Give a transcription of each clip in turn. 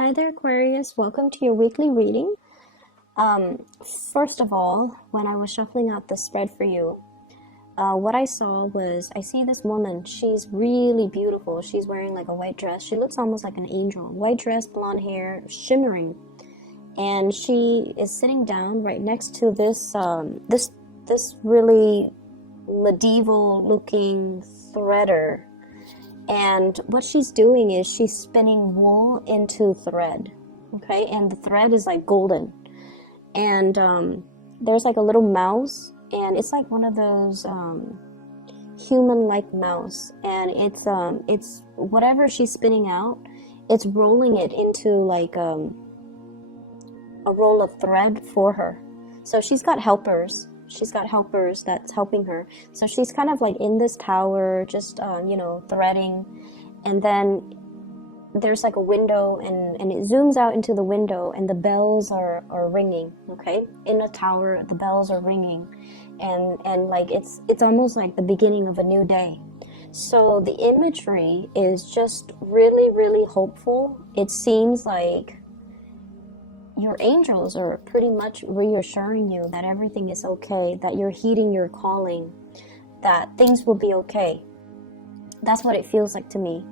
Hi there, Aquarius. Welcome to your weekly reading. First of all, when I was shuffling out the spread for you, what I saw was I see this woman. She's really beautiful. She's wearing like a white dress. She looks almost like an angel. White dress, blonde hair, shimmering, and she is sitting down right next to this really medieval-looking threader. And what she's doing is she's spinning wool into thread, okay? And the thread is like golden. And there's like a little mouse, and it's like one of those human-like mouse. And it's whatever she's spinning out, it's rolling it into like a roll of thread for her. So she's got helpers. She's got helpers that's helping her. So she's kind of like in this tower, just, threading. And then there's like a window, and it zooms out into the window, and the bells are ringing, okay? In a tower, the bells are ringing. And like it's almost like the beginning of a new day. So the imagery is just really, really hopeful. It seems like your angels are pretty much reassuring you that everything is okay, that you're heeding your calling, that things will be okay. That's what it feels like to me.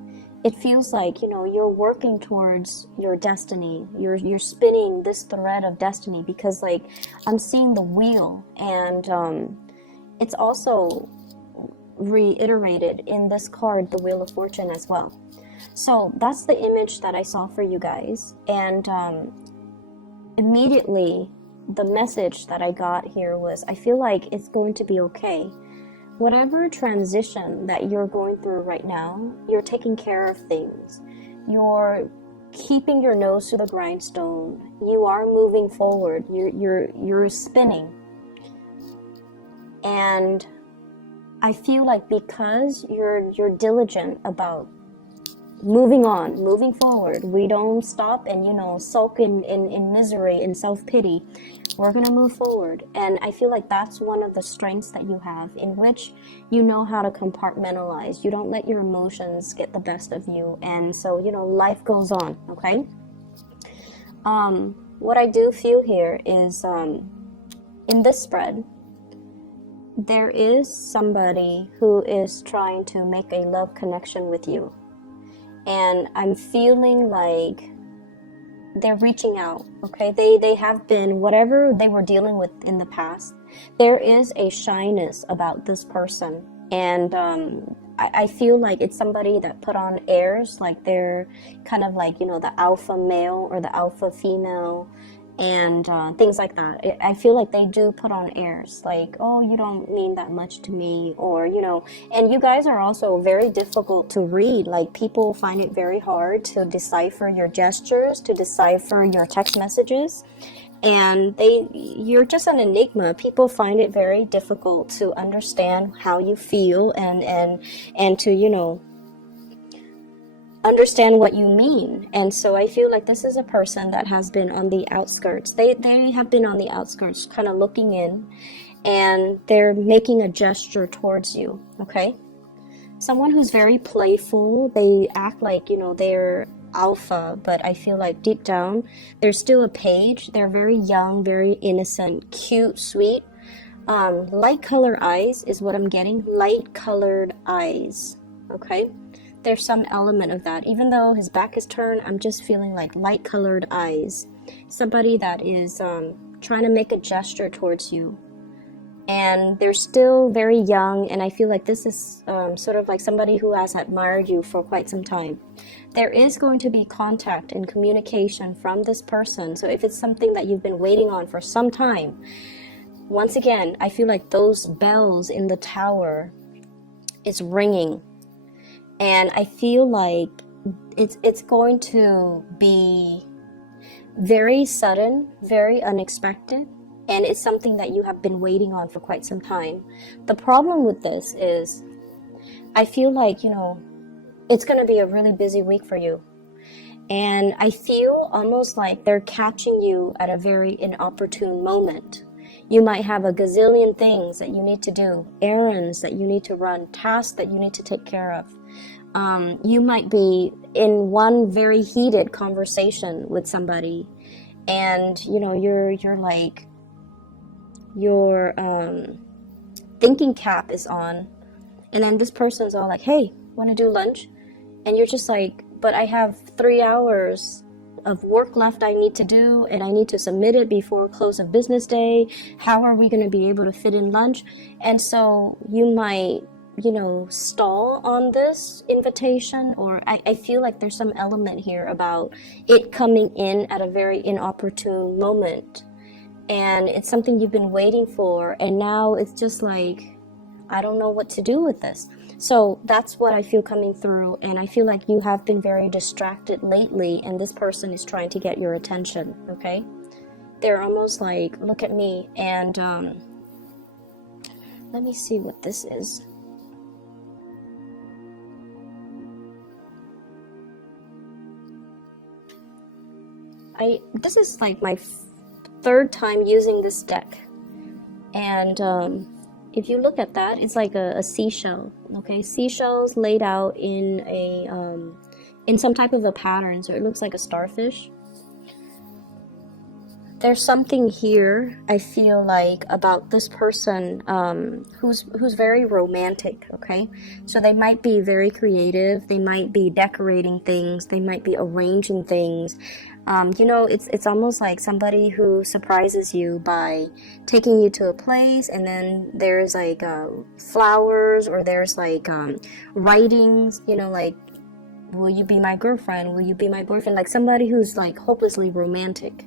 It feels like, you're working towards your destiny. You're spinning this thread of destiny, because like I'm seeing the wheel, and it's also reiterated in this card, the Wheel of Fortune, as well. So that's the image that I saw for you guys. And immediately the message that I got here was, I feel like it's going to be okay. Whatever transition that you're going through right now, you're taking care of things. You're keeping your nose to the grindstone. You are moving forward. You're spinning. And I feel like because you're diligent about moving on, moving forward, we don't stop and sulk in misery and self-pity. We're gonna move forward. And I feel like that's one of the strengths that you have, in which you know how to compartmentalize. You don't let your emotions get the best of you, and so life goes on. Okay. What I do feel here is in this spread, there is somebody who is trying to make a love connection with you. And I'm feeling like they're reaching out, okay? They have been, whatever they were dealing with in the past, there is a shyness about this person. And I feel like it's somebody that put on airs, like they're kind of like, the alpha male or the alpha female, and things like that. I feel like they do put on airs, like, oh, you don't mean that much to me, or, and you guys are also very difficult to read. Like, people find it very hard to decipher your gestures, to decipher your text messages, and you're just an enigma. People find it very difficult to understand how you feel, and to, understand what you mean. And so I feel like this is a person that has been on the outskirts. They have been on the outskirts, kind of looking in, and they're making a gesture towards you, okay? Someone who's very playful. They act like, they're alpha, but I feel like deep down, they're still a page. They're very young, very innocent, cute, sweet. Light color eyes is what I'm getting. Light colored eyes, okay? There's some element of that. Even though his back is turned, I'm just feeling like light colored eyes. Somebody that is trying to make a gesture towards you. And they're still very young, and I feel like this is sort of like somebody who has admired you for quite some time. There is going to be contact and communication from this person. So if it's something that you've been waiting on for some time, once again, I feel like those bells in the tower is ringing. And I feel like it's going to be very sudden, very unexpected, and it's something that you have been waiting on for quite some time. The problem with this is I feel like, it's going to be a really busy week for you. And I feel almost like they're catching you at a very inopportune moment. You might have a gazillion things that you need to do, errands that you need to run, tasks that you need to take care of. You might be in one very heated conversation with somebody, and you know you're like your thinking cap is on, and then this person's all like, hey, want to do lunch? And you're just like, but I have 3 hours of work left I need to do, and I need to submit it before close of business day. How are we going to be able to fit in lunch? And so you might, you know, stall on this invitation, or I feel like there's some element here about it coming in at a very inopportune moment, and it's something you've been waiting for, and now it's just like, I don't know what to do with this. So that's what I feel coming through, and I feel like you have been very distracted lately, and this person is trying to get your attention, okay? They're almost like, look at me, and let me see what this is. This is like my third time using this deck, and if you look at that, it's like a seashell, okay? Seashells laid out in a in some type of a pattern, so it looks like a starfish. There's something here, I feel like, about this person who's very romantic, okay? So they might be very creative, they might be decorating things, they might be arranging things. You know, it's almost like somebody who surprises you by taking you to a place, and then there's like flowers, or there's like writings, you know, like, will you be my girlfriend? Will you be my boyfriend? Like somebody who's like hopelessly romantic.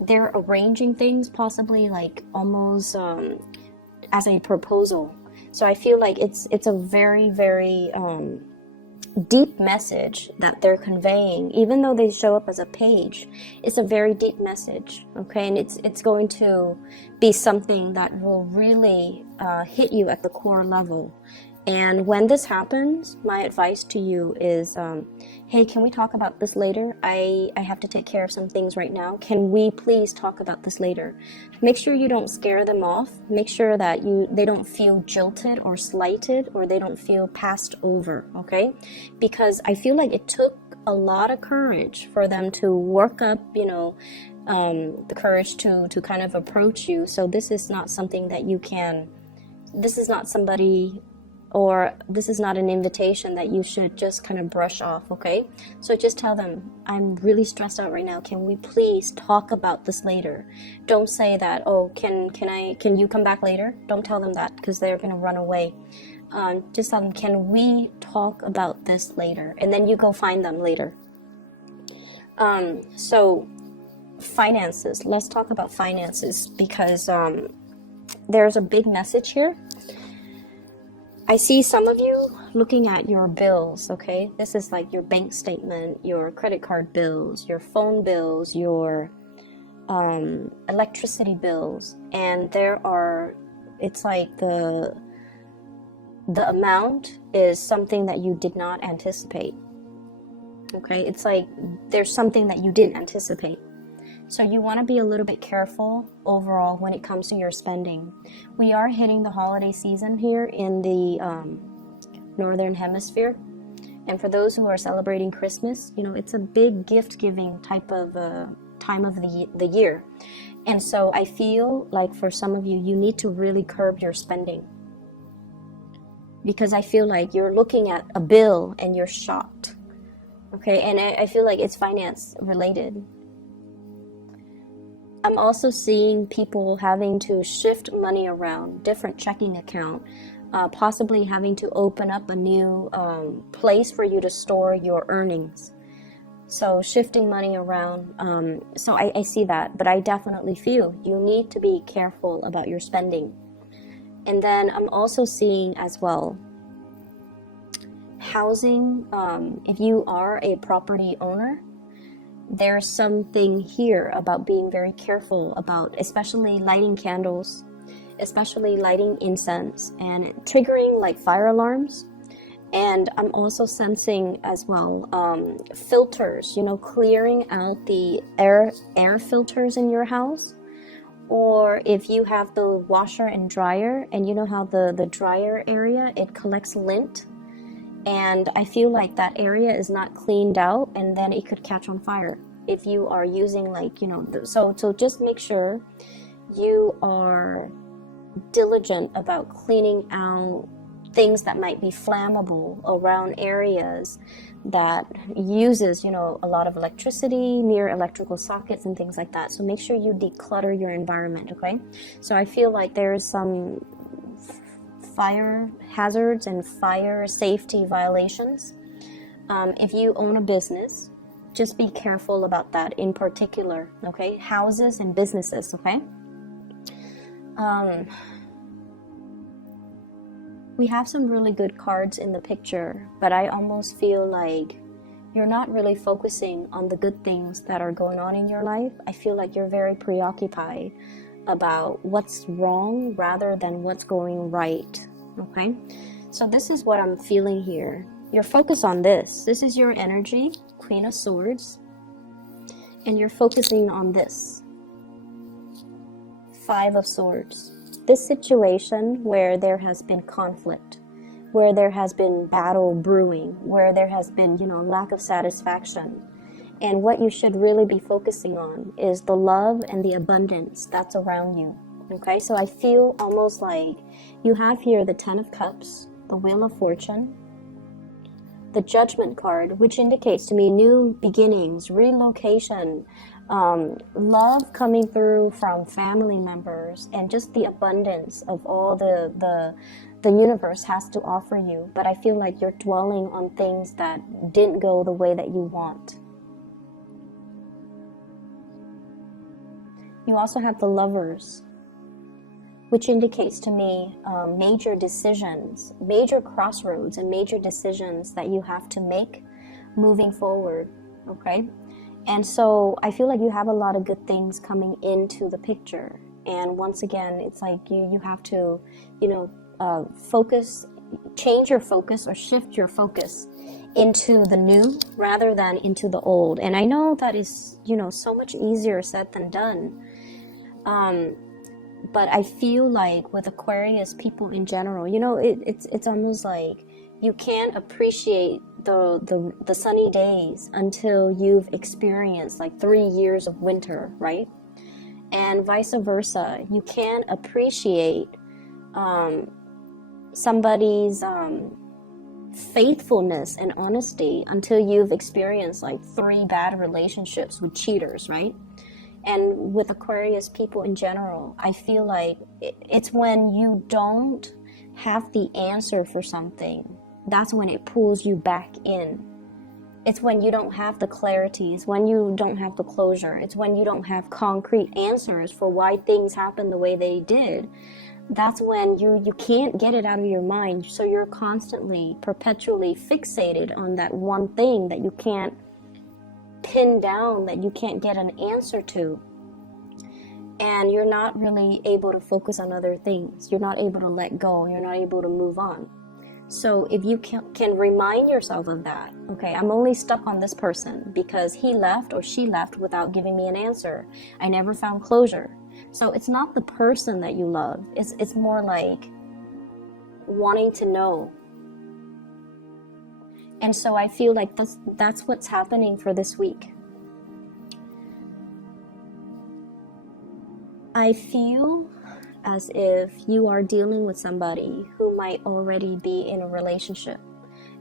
They're arranging things, possibly like almost as a proposal. So I feel like it's a very, very deep message that they're conveying. Even though they show up as a page, it's a very deep message, okay? And it's going to be something that will really hit you at the core level. And when this happens, my advice to you is, hey, can we talk about this later? I have to take care of some things right now. Can we please talk about this later? Make sure you don't scare them off. Make sure that they don't feel jilted or slighted, or they don't feel passed over, okay? Because I feel like it took a lot of courage for them to work up, you know, the courage to kind of approach you. So this is not something that you can, this is not somebody, or this is not an invitation that you should just kind of brush off, okay? So just tell them, I'm really stressed out right now. Can we please talk about this later? Don't say that, oh, can you come back later? Don't tell them that, because they're gonna run away. Just tell them, can we talk about this later? And then you go find them later. So finances, let's talk about finances, because there's a big message here. I see some of you looking at your bills, okay? This is like your bank statement, your credit card bills, your phone bills, your electricity bills, and it's like the amount is something that you did not anticipate, okay? It's like there's something that you didn't anticipate. So you want to be a little bit careful overall when it comes to your spending. We are hitting the holiday season here in the Northern Hemisphere. And for those who are celebrating Christmas, you know, it's a big gift-giving type of time of the year. And so I feel like for some of you, you need to really curb your spending. Because I feel like you're looking at a bill and you're shocked. Okay, and I feel like it's finance related. I'm also seeing people having to shift money around, different checking account, possibly having to open up a new place for you to store your earnings. So shifting money around, so I see that, but I definitely feel you need to be careful about your spending. And then I'm also seeing as well, housing, if you are a property owner, there's something here about being very careful about, especially lighting candles, especially lighting incense, and triggering like fire alarms. And I'm also sensing as well filters, you know, clearing out the air filters in your house. Or if you have the washer and dryer, and you know how the dryer area, it collects lint. And I feel like that area is not cleaned out, and then it could catch on fire if you are using, like, you know, so just make sure you are diligent about cleaning out things that might be flammable around areas that uses, you know, a lot of electricity, near electrical sockets and things like that. So make sure you declutter your environment, okay? So I feel like there's some fire hazards and fire safety violations. If you own a business, just be careful about that in particular, okay? Houses and businesses, okay? We have some really good cards in the picture, but I almost feel like you're not really focusing on the good things that are going on in your life. I feel like you're very preoccupied about what's wrong rather than what's going right, okay? So this is what I'm feeling here. You're focused on this. This is your energy, Queen of Swords, and you're focusing on this, Five of Swords. This situation where there has been conflict, where there has been battle brewing, where there has been, you know, lack of satisfaction. And what you should really be focusing on is the love and the abundance that's around you. Okay, so I feel almost like you have here the Ten of Cups, the Wheel of Fortune, the Judgment card, which indicates to me new beginnings, relocation, love coming through from family members, and just the abundance of all the universe has to offer you. But I feel like you're dwelling on things that didn't go the way that you want. You also have the Lovers, which indicates to me major decisions, major crossroads and major decisions that you have to make moving forward, okay? And so I feel like you have a lot of good things coming into the picture. And once again, it's like you have to, you know, focus, change your focus or shift your focus into the new rather than into the old. And I know that is, you know, so much easier said than done. But I feel like with Aquarius people in general, you know, it's almost like you can't appreciate the sunny days until you've experienced like 3 years of winter, right? And vice versa. You can't appreciate somebody's faithfulness and honesty until you've experienced like 3 bad relationships with cheaters, right? And with Aquarius people in general, I feel like it's when you don't have the answer for something, that's when it pulls you back in. It's when you don't have the clarity, it's when you don't have the closure, it's when you don't have concrete answers for why things happen the way they did. That's when you can't get it out of your mind, so you're constantly, perpetually fixated on that one thing that you can't pin down, that you can't get an answer to. And you're not really able to focus on other things. You're not able to let go. You're not able to move on. So if you can remind yourself of that, okay, I'm only stuck on this person because he left or she left without giving me an answer. I never found closure. So it's not the person that you love. It's more like wanting to know. And so I feel like that's what's happening for this week. I feel as if you are dealing with somebody who might already be in a relationship,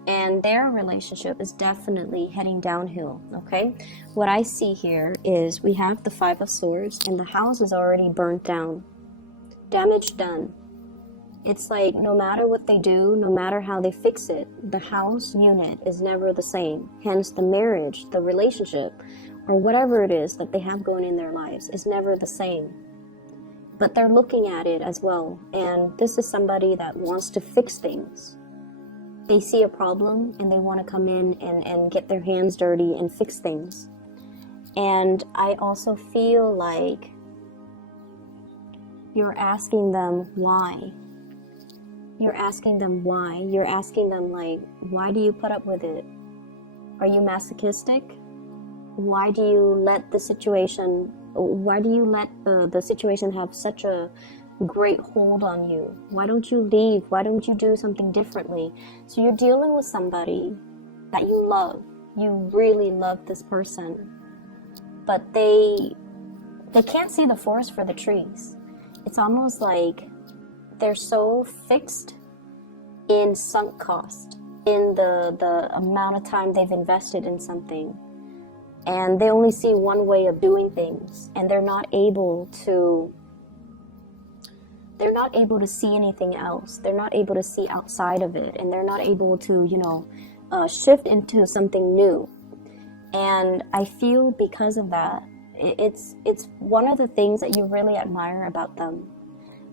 and their relationship is definitely heading downhill, okay? What I see here is we have the Five of Swords, and the house is already burnt down. Damage done. It's like no matter what they do, no matter how they fix it, the house unit is never the same. Hence the marriage, the relationship, or whatever it is that they have going in their lives is never the same. But they're looking at it as well. And this is somebody that wants to fix things. They see a problem and they want to come in and get their hands dirty and fix things. And I also feel like you're asking them why. You're asking them why. You're asking them, like, why do you put up with it? Are you masochistic? Why do you let the situation have such a great hold on you. Why don't you leave? Why don't you do something differently? So you're dealing with somebody that you love. You really love this person, but they can't see the forest for the trees. It's almost like they're so fixed in sunk cost, in the amount of time they've invested in something, and they only see one way of doing things, and they're not able to see anything else. They're not able to see outside of it, and they're not able to, shift into something new. And I feel because of that, it's one of the things that you really admire about them.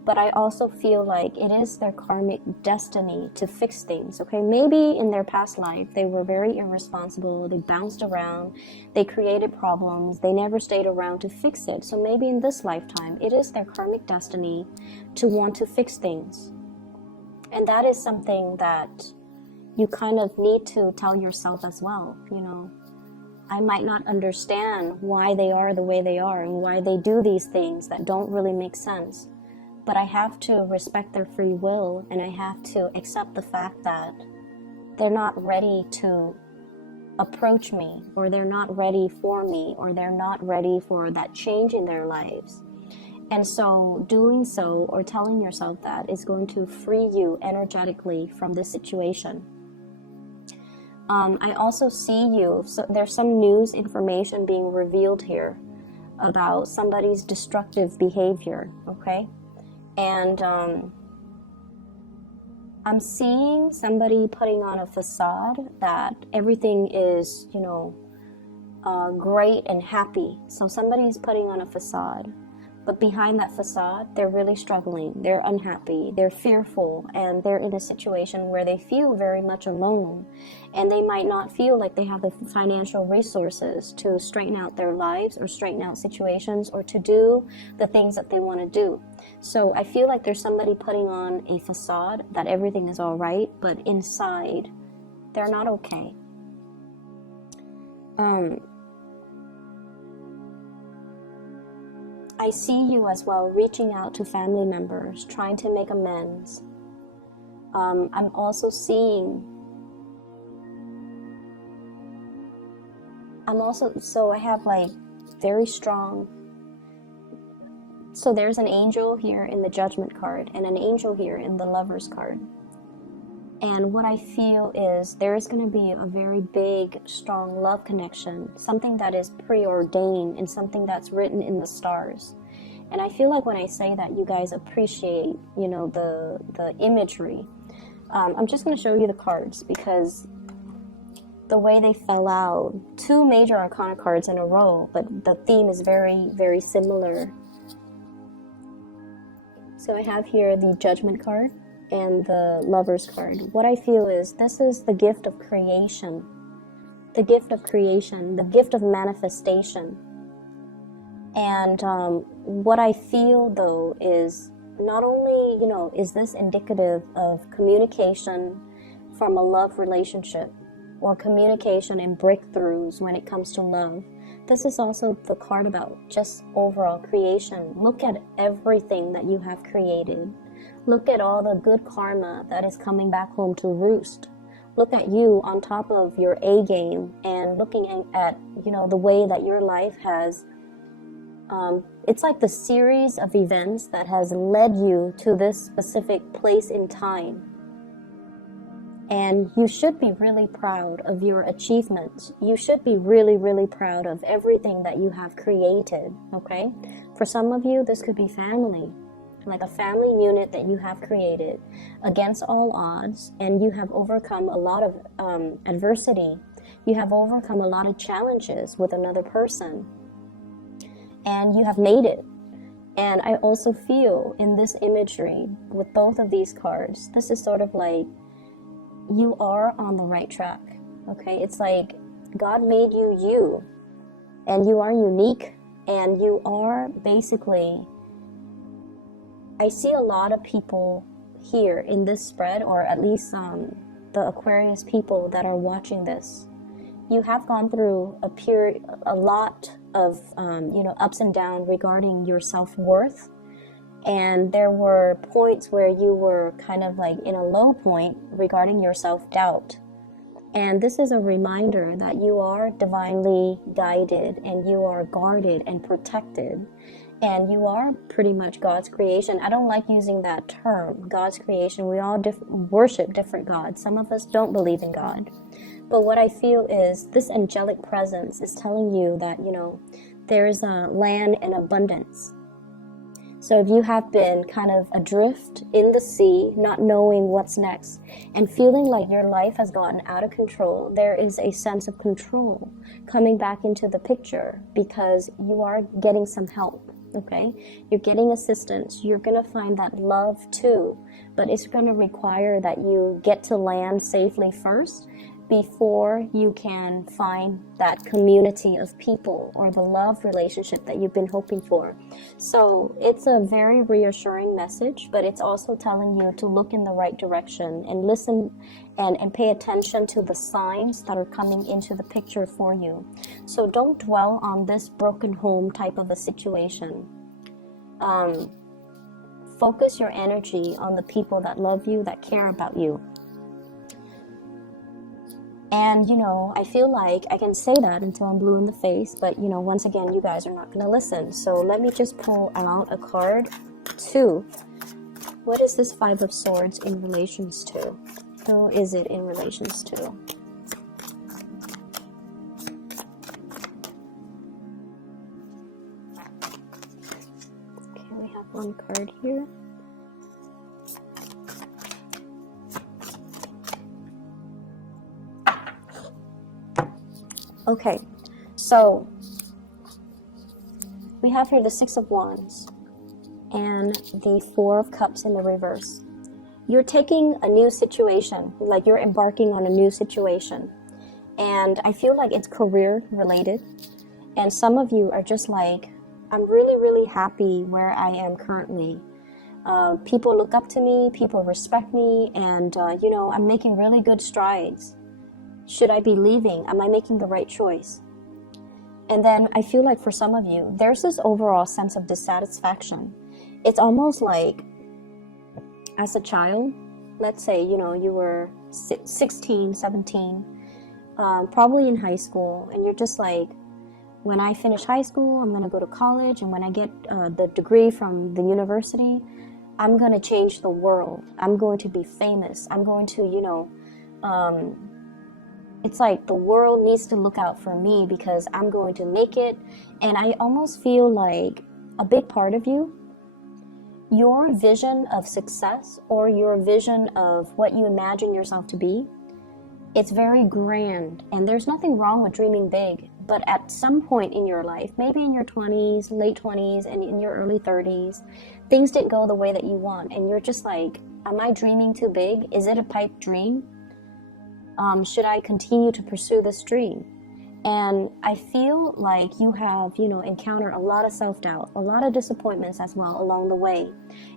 But I also feel like it is their karmic destiny to fix things, okay? Maybe in their past life, they were very irresponsible, they bounced around, they created problems, they never stayed around to fix it. So maybe in this lifetime, it is their karmic destiny to want to fix things. And that is something that you kind of need to tell yourself as well, I might not understand why they are the way they are and why they do these things that don't really make sense. But I have to respect their free will, and I have to accept the fact that they're not ready to approach me, or they're not ready for me, or they're not ready for that change in their lives. And so doing so, or telling yourself that, is going to free you energetically from this situation. I also see you, so there's some news information being revealed here about somebody's destructive behavior, okay? And I'm seeing somebody putting on a facade that everything is, great and happy. So somebody's putting on a facade, but behind that facade, they're really struggling. They're unhappy, they're fearful, and they're in a situation where they feel very much alone. And they might not feel like they have the financial resources to straighten out their lives or straighten out situations or to do the things that they want to do. So I feel like there's somebody putting on a facade that everything is all right, but inside, they're not okay. I see you as well reaching out to family members, trying to make amends. I'm also so I have like very strong, so there's an angel here in the Judgment card and an angel here in the Lovers card. And what I feel is there is going to be a very big, strong love connection, something that is preordained and something that's written in the stars. And I feel like when I say that, you guys appreciate, the imagery. I'm just going to show you the cards because the way they fell out, 2 major arcana cards in a row, but the theme is very, very similar. So I have here the Judgment card and the Lovers card. What I feel is this is the gift of creation, the gift of creation, the gift of manifestation. And what I feel though is not only, is this indicative of communication from a love relationship or communication and breakthroughs when it comes to love. This is also the card about just overall creation. Look at everything that you have created. Look at all the good karma that is coming back home to roost. Look at you on top of your A game and looking at, the way that your life has, it's like the series of events that has led you to this specific place in time. And you should be really proud of your achievements. You should be really, really proud of everything that you have created, okay? For some of you, this could be family. Like a family unit that you have created against all odds, and you have overcome a lot of adversity. You have overcome a lot of challenges with another person, and you have made it. And I also feel in this imagery with both of these cards, this is sort of like you are on the right track, okay? It's like God made you, and you are unique, and you are basically, I see a lot of people here in this spread, or at least the Aquarius people that are watching this. You have gone through a lot of ups and downs regarding your self-worth, And there were points where you were kind of like in a low point regarding your self-doubt. And this is a reminder that you are divinely guided and you are guarded and protected. And you are pretty much God's creation. I don't like using that term, God's creation. We all worship different gods. Some of us don't believe in God. But what I feel is this angelic presence is telling you that, you know, there's a land in abundance. So if you have been kind of adrift in the sea, not knowing what's next, and feeling like your life has gotten out of control, there is a sense of control coming back into the picture because you are getting some help, okay? You're getting assistance. You're going to find that love too, but it's going to require that you get to land safely first before you can find that community of people or the love relationship that you've been hoping for. So it's a very reassuring message, but it's also telling you to look in the right direction and listen and pay attention to the signs that are coming into the picture for you. So don't dwell on this broken home type of a situation. Focus your energy on the people that love you, that care about you. And, you know, I feel like I can say that until I'm blue in the face, but, you know, once again, you guys are not going to listen. So let me just pull out a card. 2. What is this 5 of Swords in relations to? Who is it in relations to? Okay, we have one card here. Okay, so we have here the 6 of Wands and the 4 of Cups in the reverse. You're taking a new situation, like you're embarking on a new situation. And I feel like it's career related. And some of you are just like, I'm really, really happy where I am currently. People look up to me, people respect me, and, you know, I'm making really good strides. Should I be leaving? Am I making the right choice? And then I feel like for some of you, there's this overall sense of dissatisfaction. It's almost like as a child, let's say, you know, you were 16, 17, probably in high school, and you're just like, when I finish high school, I'm going to go to college, and when I get the degree from the university, I'm going to change the world. I'm going to be famous. I'm going to, you know, it's like the world needs to look out for me because I'm going to make it. And I almost feel like a big part of you, your vision of success or your vision of what you imagine yourself to be, it's very grand. And there's nothing wrong with dreaming big. But at some point in your life, maybe in your 20s, late 20s, and in your early 30s, things didn't go the way that you want. And you're just like, am I dreaming too big? Is it a pipe dream? Should I continue to pursue this dream? And I feel like you have, you know, encountered a lot of self-doubt, a lot of disappointments as well along the way.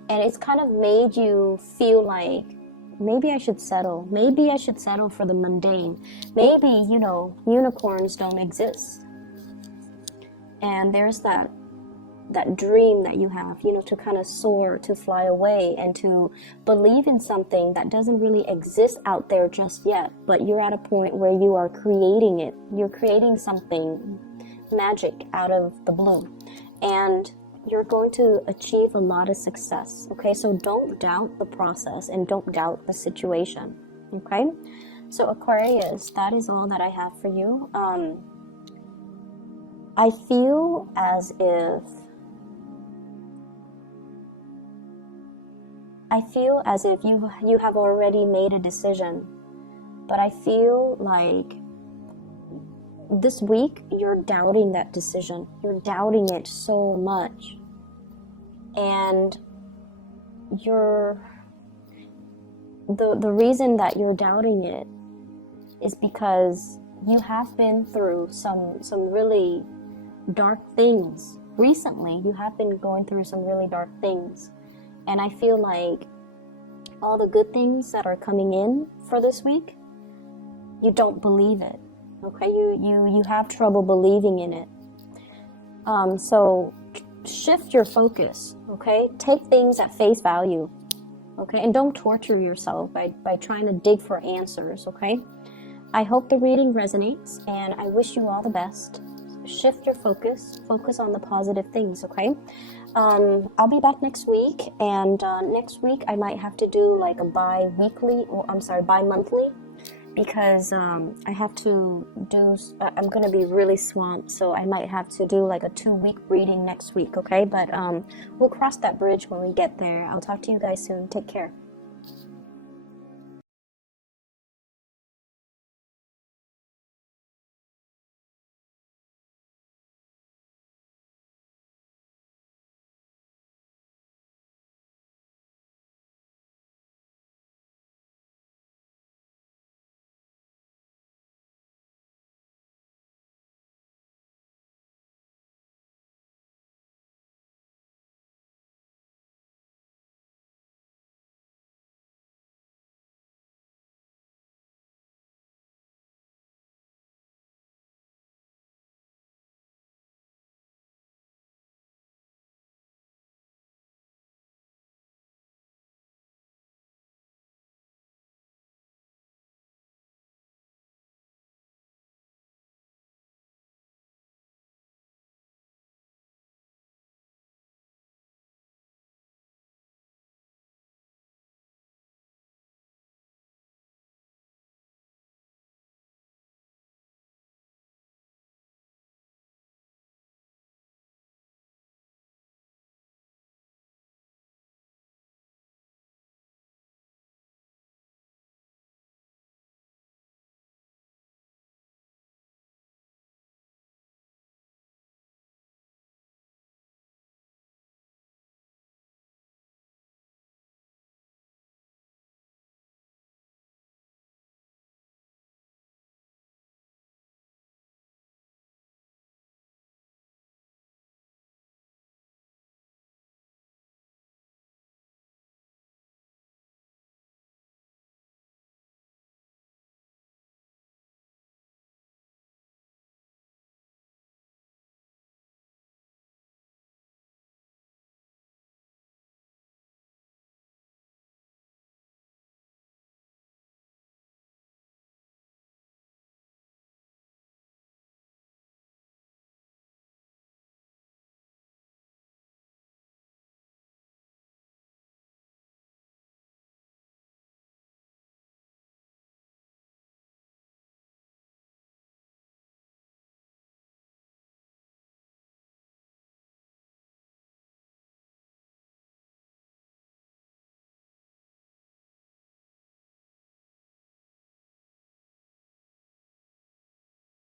And it's kind of made you feel like, maybe I should settle. Maybe I should settle for the mundane. Maybe, you know, unicorns don't exist. And there's that dream that you have, you know, to kind of soar, to fly away, and to believe in something that doesn't really exist out there just yet, but you're at a point where you are creating it. You're creating something magic out of the blue, and you're going to achieve a lot of success, okay? So don't doubt the process and don't doubt the situation, okay? So Aquarius, that is all that I have for you. I feel as if you have already made a decision, but I feel like this week you're doubting that decision. You're doubting it so much. And the reason that you're doubting it is because you have been through some really dark things. Recently, you have been going through some really dark things. And I feel like all the good things that are coming in for this week, you don't believe it. Okay, you have trouble believing in it. So shift your focus, okay? Take things at face value, okay? And don't torture yourself by trying to dig for answers, okay? I hope the reading resonates, and I wish you all the best. Shift your focus. Focus on the positive things, okay? I'll be back next week, and next week I might have to do like a bi-monthly, because I have to do, I'm going to be really swamped, so I might have to do like a 2-week reading next week, okay? But we'll cross that bridge when we get there. I'll talk to you guys soon. Take care.